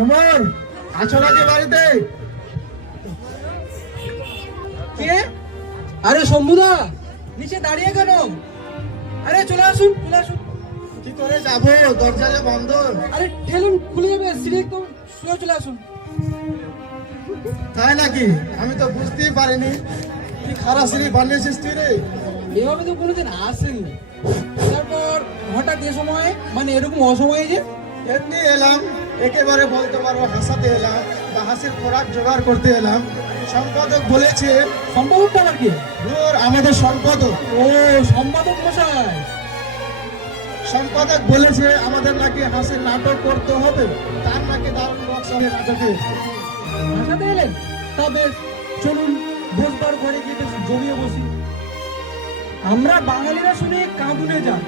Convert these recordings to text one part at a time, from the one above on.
ওমর, আছো নাকি বাড়িতে? কে? আরে শম্ভুদা, নিচে দাঁড়িয়ে কেন? আরে চলে আসুন, চলে আসুন। কি করে যাবো? দরজা যে বন্ধ। আরে ঠেলুন, খুলে যাবে। সিঁড়ি একদম শুয়ে চলে আসুন। তাই নাকি? আমি তো বুঝতেই পারিনি। কি খারাপ সিঁড়ি বানিয়েছিস তুই রে। এভাবে তো কোনোদিন আসেনি। তারপর হঠাৎ এ সময়, মানে এরকম অসময়ে যে এমনি এলাম, একেবারে বলতে পারবো হাসাতে এলাম বা হাসির খোরাক জোগাড় করতে এলাম। সম্পাদক বলেছে, সম্পাদকটা আবার কি? ধুর, আমাদের সম্পাদক ও, সম্পাদক মশাই। সম্পাদক বলেছে আমাদের নাকি হাসির নাটক করতে হবে। তার নাকি দারুণ বক্স হবে নাটকে। ভাষাতে এলেন? তা বেশ, চলুন বসবার ঘরে গিয়ে বেশ জমিয়ে বসি। আমরা বাঙালিরা শুনে কাঁদুনে যান,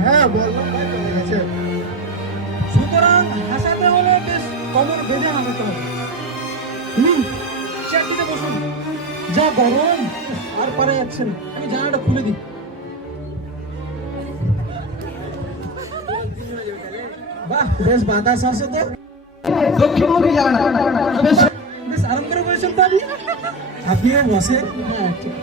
হ্যাঁ বললাম ভাই, হয়ে গেছে। সুতরাং হাসাতে হলে বেশ কমর বেঁধে হাসাতে হবে। চেয়ারটিতে বসুন। যা গরম, আর পারা যাচ্ছে না। আমি জানালাটা খুলে দিই। বাহ, বেশ বাতাস আছে তো। দক্ষিণমুখী জানালা, বেশ বেশ আরাম করে বলেছেন তো আপনি। আপনিও বসে। হ্যাঁ, ঠিক।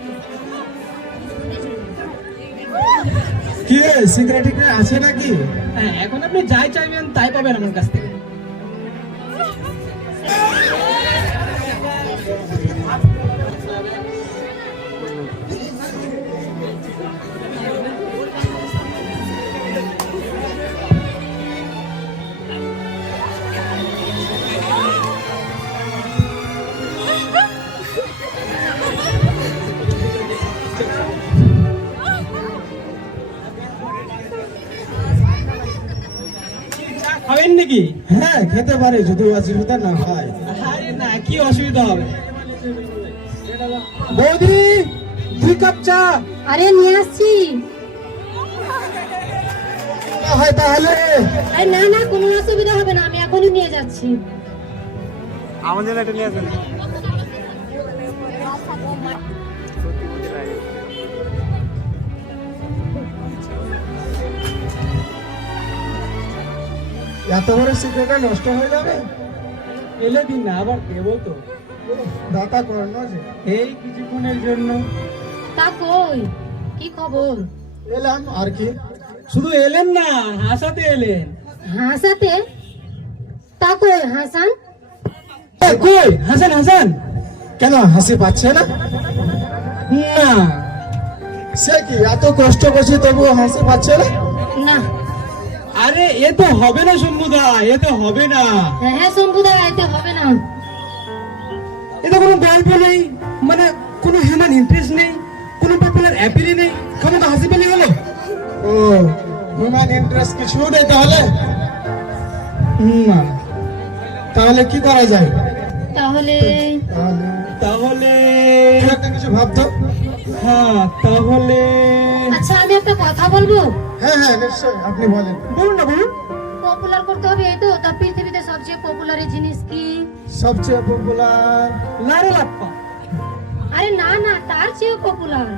কি রে, সিগারেট আছে নাকি? হ্যাঁ, এখন আপনি যাই চাইবেন তাই পাবেন আমার কাছ থেকে। খাবেন নাকি? হ্যাঁ, খেতে পারে, যদি অসুবিধা না হয়। আরে না, কি অসুবিধা হবে? বৌদি, 2 কাপ চা। আরে নিয়ে আসছি। হয় তাহলে আরে না না, কোনো অসুবিধা হবে না, আমি এখনই নিয়ে যাচ্ছি। আমাদের একটা নিয়ে আসেন। এত বড় সিগারেটটা নষ্ট হয়ে যাবে? এলে দিন না, আবার দেবো তো। দাতা করানো আছে। এই কিছুক্ষণের জন্য। তা কই, কি খবর? এলাম আর কি। শুধু এলেন না, হাসাতে এলেন। হাসাতে? তা কই হাসান? কই হাসান? হাসান কেন, হাসি পাচ্ছে না? না। সে কি, এত কষ্ট করছি তবুও হাসি পাচ্ছে না? না। আরে এ তো হবে না শম্ভুদা, এ তো হবে না। হ্যাঁ হ্যাঁ শম্ভুদা, এতে হবে না। এটা কোনো গল্প নেই, মানে কোনো হিউম্যান ইন্টারেস্ট নেই, কোনো পপুলার অ্যাপিলই নেই। খামো তো হাসি পেলে হলো। ও, হিউম্যান ইন্টারেস্ট কিছু নেই তাহলে? না। তাহলে কি করা যায়? তাহলে তাহলে একটা কিছু ভাবতো। হ্যাঁ, তাহলে আচ্ছা, আমি একটা কথা বলবো। হ্যাঁ হ্যাঁ, নিশ্চয়ই, আপনি বলেন। বলুন না, বলুন। পপুলার করতে হবে, এই তো। তা পৃথিবীতে সবচেয়ে পপুলার জিনিস কি? সবচেয়ে পপুলার? লারে লাপ্পা। আরে না না, তার চেয়েও পপুলার।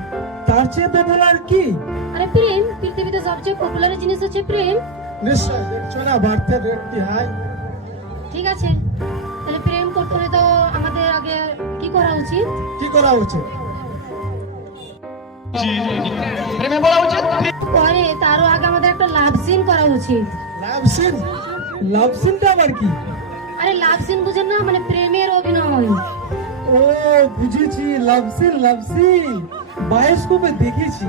তার চেয়ে পপুলার কি? আরে প্রেম। পৃথিবীতে সবচেয়ে পপুলার জিনিস হচ্ছে প্রেম। নিশ্চয়, দেখছো না বাড়তে রেট কি হাই। ঠিক আছে, তাহলে প্রেম করতে হলে তো আমাদের আগে কি করা উচিত? কি করা উচিত? পরে তারও আগে আমাদের একটা লাভ সিন করা উচিত। লাভ সিন? লাভ সিনটা আবার কি? আরে লাভ সিন বুঝেন না, মানে প্রেমের অভিনয়। ও, বুঝেছি, লাভ সিন। লাভ সিন বায়োস্কোপে দেখেছি।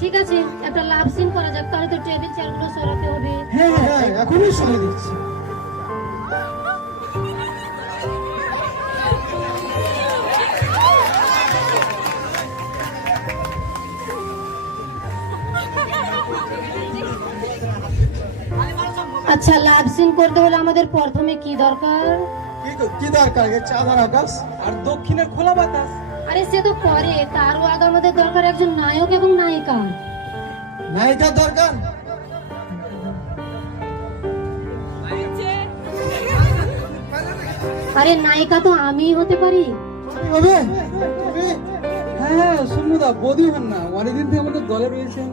ঠিক আছে, একটা লাভ সিন করা যাক। তাহলে তো টেবিল চেয়ারগুলো সরাতে হবে। হ্যাঁ হ্যাঁ, এখনই শুনে দিচ্ছি। আচ্ছা, লাভ সিন করতে হলে আমাদের প্রথমে কি দরকার? কি দরকার? চাঁদার আকাশ আর দক্ষিণের খোলা বাতাস। আরে সে তো পরে, তারও আগে আমাদের দরকার একজন নায়ক এবং নায়িকা। নায়িকার দরকার? আরে নায়িকা তো আমিই হতে পারি। হবে? হ্যাঁ শম্ভুদা, বৌদি হন না, অনেকদিন থেকে আমাদের দলে রয়েছেন।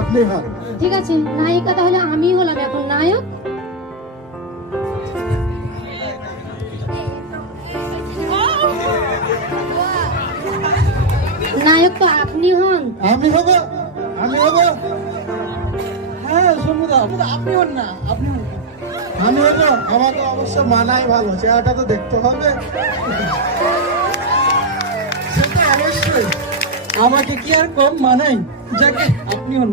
আপনি হন। ঠিক আছে, নায়িকা তাহলে আমিই হলাম এখন নায়ক। নায়ক তো আপনি হন। আমি হব? আমি হব? হ্যাঁ সমুদা, আপনি হন না, আপনি হন না। আমি হব? আমাকে অবশ্য মানাই ভালো, চেহারাটা তো দেখতে হবে। সেটা অবশ্যই। আমাকে কি আর কম মানাই? যাকে আপনি হন।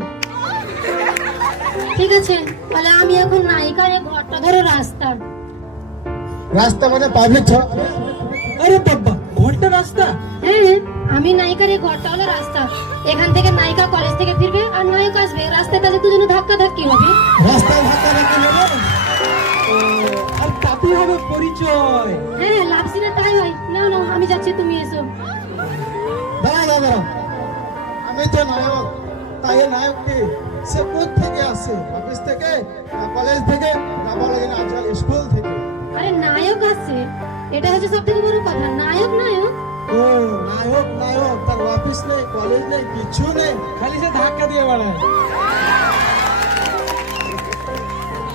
ঠিক আছে, তাহলে আমি এখন নায়িকার এই ঘরটা ধরো রাস্তা। রাস্তা মানে পাবলিক। আরে বাবা, ঘন্টা রাস্তা? হ্যাঁ, আমি নায়িকার এই ঘরটা হলো রাস্তা। এখান থেকে নায়িকা কলেজ থেকে ফিরবে আর নায়ক আসবে, রাস্তায় তাদের দুজনে ধাক্কা ধাক্কি হবে। রাস্তায় ধাক্কা ধাক্কি হবে? আর তাতেই হবে পরিচয়। হ্যাঁ, লাভ সিনে তাই হয়। না না, আমি যাচ্ছি, তুমি এসো। দাঁড়াও, আমি তো নায়ক, তাই নায়ক কি সে কোথা থেকে আসে? অফিস থেকে, না কলেজ থেকে, না বলা যায় না আজকাল স্কুল থেকে? আরে নায়ক আছে, এটা হচ্ছে সব থেকে বড় কথা। নায়ক নায়ক ও নায়ক নায়ক, তার অফিস নেই, কলেজ নেই, কিছু নেই, খালি সে ধাক্কা দিয়ে বেড়ায়।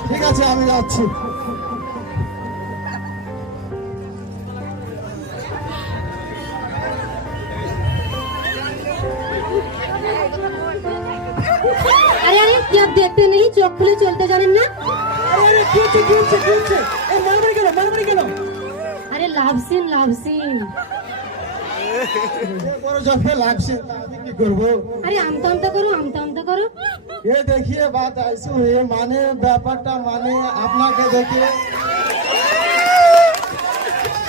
ঠিক আছে আমি যাচ্ছি। আরে আরে, কি आप देखते नहीं? চোখ খুলে চলতে জানেন না? আরে কি হচ্ছে? এই মারামারি কেন? আরে লাভ সিন, লাভ সিন। বড় যখন লাগছে তা আমি কি করবো? আরে আমতা আমতা করো, আমতা আমতা করো। ये देखिए बात ऐसी हुई है, माने ব্যাপারটা মানে আপনাকে দেখে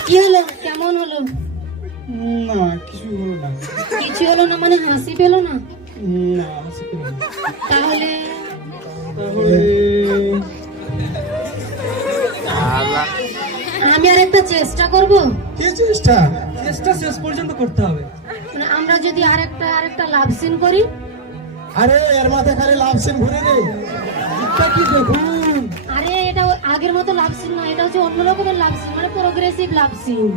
কি হলো, কেমন হলো? না কিছু হলো না। কিছু হলো না মানে হাসি পেলো না? না হাসি পেলাম না। তাহলে তাহলে আমি আর একটা চেষ্টা করব। কি চেষ্টা? চেষ্টা শেষ পর্যন্ত করতে হবে। মানে আমরা যদি আরেকটা লাভ সিন করি। আরে এর মাথায় খালি লাভ সিন ঘুরে রে। এটা কি দেখুন? আরে এটা আগের মতো লাভ সিন না, এটা হচ্ছে অন্য রকমের লাভ সিন, মানে progressive love scene.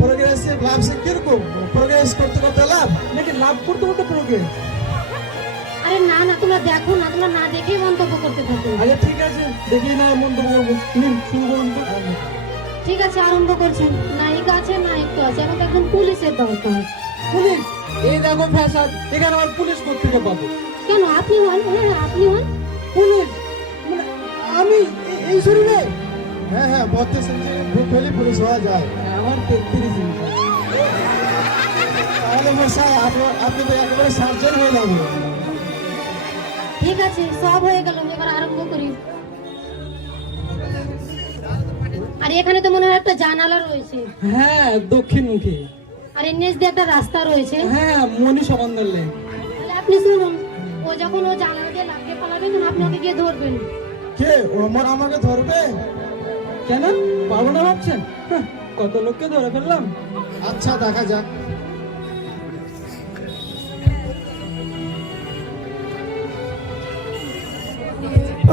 Progressive love scene কিরকম? প্রোগ্রেস করতে করতে লাভ? নাকি লাভ করতে করতে প্রোগ্রেস? আরে না না, তোমরা দেখো না, তোমরা না দেখেই মন্তব্য করতে থাকো। আচ্ছা ঠিক আছে, দেখি না মন্তব্য করবো। নিন শুরু করুন তো। ঠিক আছে, আরম্ভ করছি। নায়িকা আছে, নায়ক তো আছে, এখন তো একজন পুলিশের দরকার। পুলিশ? এই দেখো ফ্যাশন, এখানে আমার পুলিশ কোথেকে পাবো? কেন আপনি হন? হ্যাঁ আপনি হন। পুলিশ মানে আমি এই শরীরে? হ্যাঁ হ্যাঁ, 32 ইঞ্চি ভূত হলে পুলিশ হওয়া যায়। আমার 33 ইঞ্চি। তাহলে মশাই আপনি তো একেবারে সার্জন হয়ে যাবে। ঠিক আছে, সব হয়ে গেল, এবার আরম্ভ করি। আর এখানে তো মনে হয় একটা জানালা রয়েছে, হ্যাঁ দক্ষিণ মুখী। আর এর নিচ দিয়ে একটা রাস্তা রয়েছে। হ্যাঁ মনি সমান্দার লেন। তাহলে আপনি শুনুন, ও যখন ও জানালা দিয়ে লাফিয়ে পালাবে তখন আপনি ওকে গিয়ে ধরবেন। কে ওমর আমাকে ধরবে? কেন পারবো না ভাবছেন? হাহ, কত লোককে ধরে ফেললাম। আচ্ছা দেখা যাক।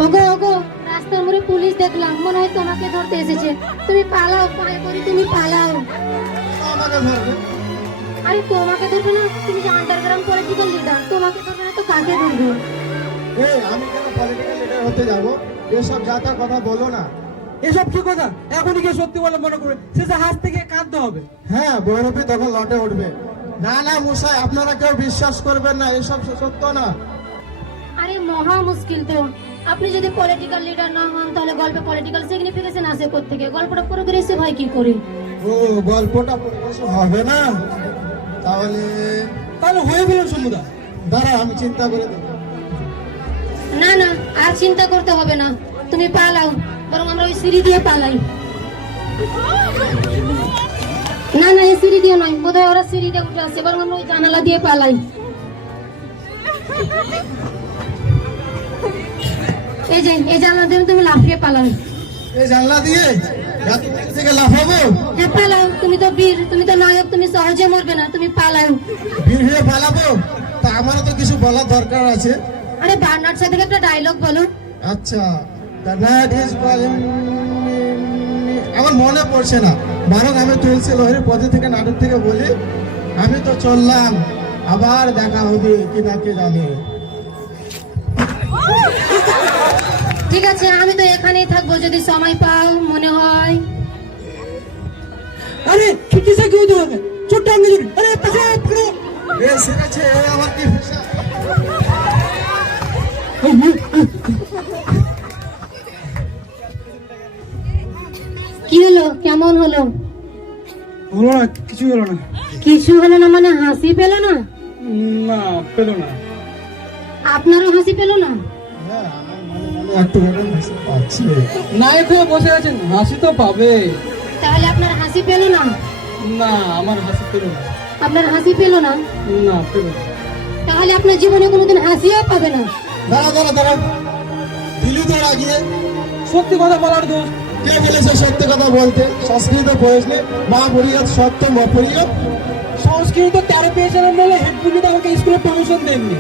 ওগো ওগো, রাস্তার মোড়ে পুলিশ দেখলাম, মনে হয় তোমাকে ধরতে এসেছে। তুমি পালাও, পায়ে করি তুমি পালাও। আমাকে ধরবে? আরে তোমাকে ধরবে না, তুমি যে আন্ডারগ্রাউন্ড পলিটিক্যাল লিডার, তোমাকে ধরবে না তো কাকে ধরবে? এই আমি কেন পলিটিক্যাল লিডার হতে যাব? এসব জাতার কথা বলো না। এসব কি কথা? এখনই কি সত্যি বলে মনে করে শেষে হাত থেকে কাঁদতে হবে? হ্যাঁ বৈরবী তখন লটে উঠবে। না না মশাই, আপনারা কেউ বিশ্বাস করবেন না, এসব সত্য না। আরে মহা মুশকিল তো। আপনি যদি পলিটিক্যাল লিডার না হন তাহলে গল্পে পলিটিক্যাল সিগনিফিকেশন আসে কোত্থেকে? গল্পটা প্রোগ্রেসিভ হয় কি করে? ও গল্পটা পরিবেশন হবে না? তাহলে তাহলে হয়ে গেল সমুদা। দাঁড়া আমি চিন্তা করে দেবো। না না, আর চিন্তা করতে হবে না, তুমি পালাও। বরং আমরা ওই সিঁড়ি দিয়ে পালাই। না না, এই সিঁড়ি দিয়ে নয়, বোধহয় ওরা সিঁড়ি দিয়ে উঠে আসছে, বরং আমরা ওই জানালা দিয়ে পালাই। এই যে এই জানালা দিয়ে তুমি লাফিয়ে পালাও। এই জানলা দিয়ে রাত থেকে লাফাবো? হ্যাঁ পালাও, তুমি তো বীর, তুমি তো নায়ক, তুমি সহজে মরবে না, তুমি পালাও। বীর হয়ে পালাবো? তা আমারও তো কিছু বলার দরকার আছে। আরে বার্নার্ড সাথে একটা ডায়লগ বলো। আচ্ছা, the night is calling me। আমার মনে পড়ছে না, বরং আমি তুলসী লহরীর পথে থেকে নাটক থেকে বলি, আমি তো চললাম, আবার দেখা হবে কি না কে জানে। ঠিক আছে, আমি তো এখানেই থাকবো, যদি সময় পাও মনে হয়। আরে কিসে কেউ তো ছোট্ট আঙ্গুল। আরে পাশে এ সেরেছে এ আমার কি হিসাব? কি হলো, কেমন হলো? হলো না, কিছু হলো না। কিছু হলো না মানে হাসি পেল না? না, পেলো না। আপনারও হাসি পেল না? হ্যাঁ, আমার মনে মনে একটু একটু হাসি পাচ্ছে। নায়ক হয়ে বসে আছেন, হাসি তো পাবে। তাহলে আপনার হাসি পেল না? না, আমার হাসি পেলো না। আপনার হাসি পেল না? না, পেলো না। তাহলে আপনার জীবনে কোনোদিন হাসিও পাবে না। দাঁড়া দাঁড়া দাঁড়া, দিলি তো রাগিয়ে। সত্যি কথা বলার দোষ। কে বলেছে সত্যি কথা বলতে? সংস্কৃত পড়েছনি, মা পড়িয়ত সত্যম অপরিয়ত। সংস্কৃত 13 পেয়েছিলাম বলে হেড পুলিশ আমাকে স্কুলে প্রমোশন দেননি।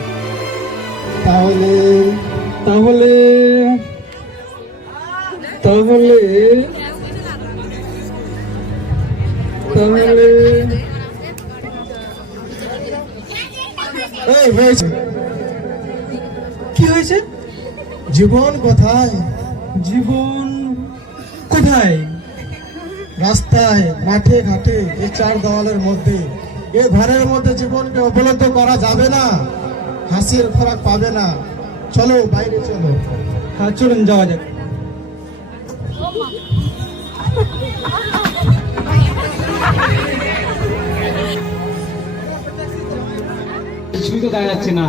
তাহলে তাহলে তাহলে তাহলে এই হয়েছে, কি হয়েছে? জীবন কোথায়? জীবন কোথায়? রাস্তায়, মাঠে ঘাটে, এই চার দেওয়ালের মধ্যে। এ ঘরের মধ্যে জীবনকে উপলব্ধ করা যাবে না, হাসির খোরাক পাবে না। চলো বাইরে চলো। হ্যাঁ, চলুন যাওয়া যাক। কিছুই তো দেখা যাচ্ছে না,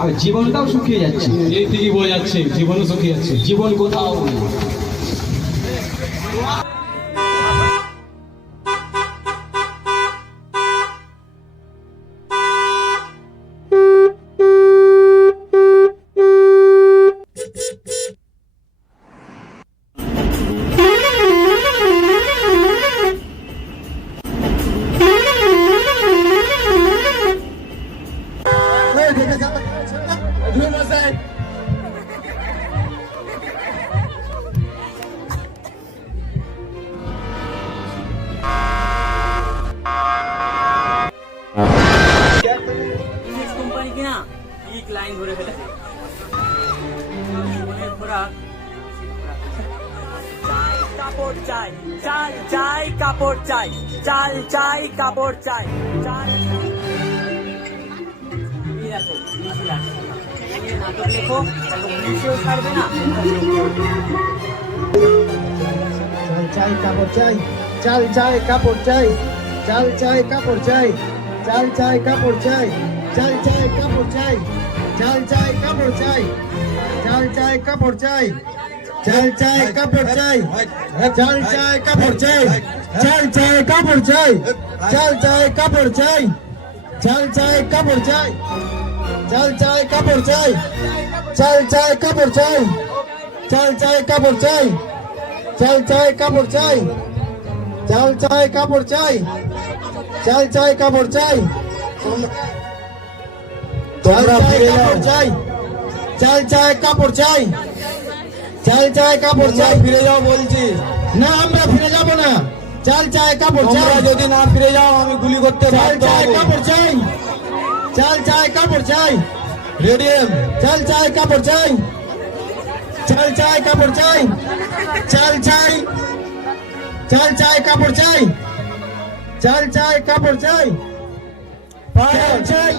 আর জীবনটাও শুকিয়ে যাচ্ছে। এই থেকেই বোঝা যাচ্ছে জীবনও শুকিয়ে যাচ্ছে, জীবন কোথাও নেই। এই দেখে যাও, ধুয়ে বসাই। ইংলিশ কোম্পানি কিনা ইক লাইন ধরে ফেলেছে। জীবনের খোরাক, চাই কাপড় চাই, চাল চাই কাপড় চাই, চাল চাই কাপড় চাই, চাল এই দেখো, মিছিল আসছে। এই নাটক লেখো, তাহলে পুলিশেও ছাড়বে না। চাল চাই কাপড় চাই, চাল চাই কাপড় চাই, চাল চাই কাপড় চাই, চাল চাই কাপড় চাই, চাল চাই কাপড় চাই, চাল চাই কাপড় চাই, চাল চাই কাপড় চাই, চাল চাই কাপড় চাই, চাল চাই কাপড় চাই, চাল চাই কাপড় চাই, চাল চাই কাপড় চাই, চাল চাই কাপড় চাই, চাল চাই কাপড় চাই, চাল চাই কাপড় চাই, চাল চাই কাপড় চাই, চাল চাই কাপড় চাই, চাল চাই কাপড় চাই, চাল চাই কাপড় চাই, তোমরা ফিরে যাও। চাল চাই কাপড় চাই, চাল চাই কাপড় চাই, ফিরে যাও বলছি। না, আমরা ফিরে যাব না। চাল চাই কাপড় চাই, যদি না ফিরে যাও আমি গুলি করতে বাধ্য হব। চাল চাই কাপড় চাই, চাল চাই কাপড় চাই, রেডিয়াম, চাল চাই কাপড় চাই, চাল চাই কাপড় চাই, চাল চাই, চাল চাই কাপড় চাই, চাল চাই কাপড় চাই, চাল চাই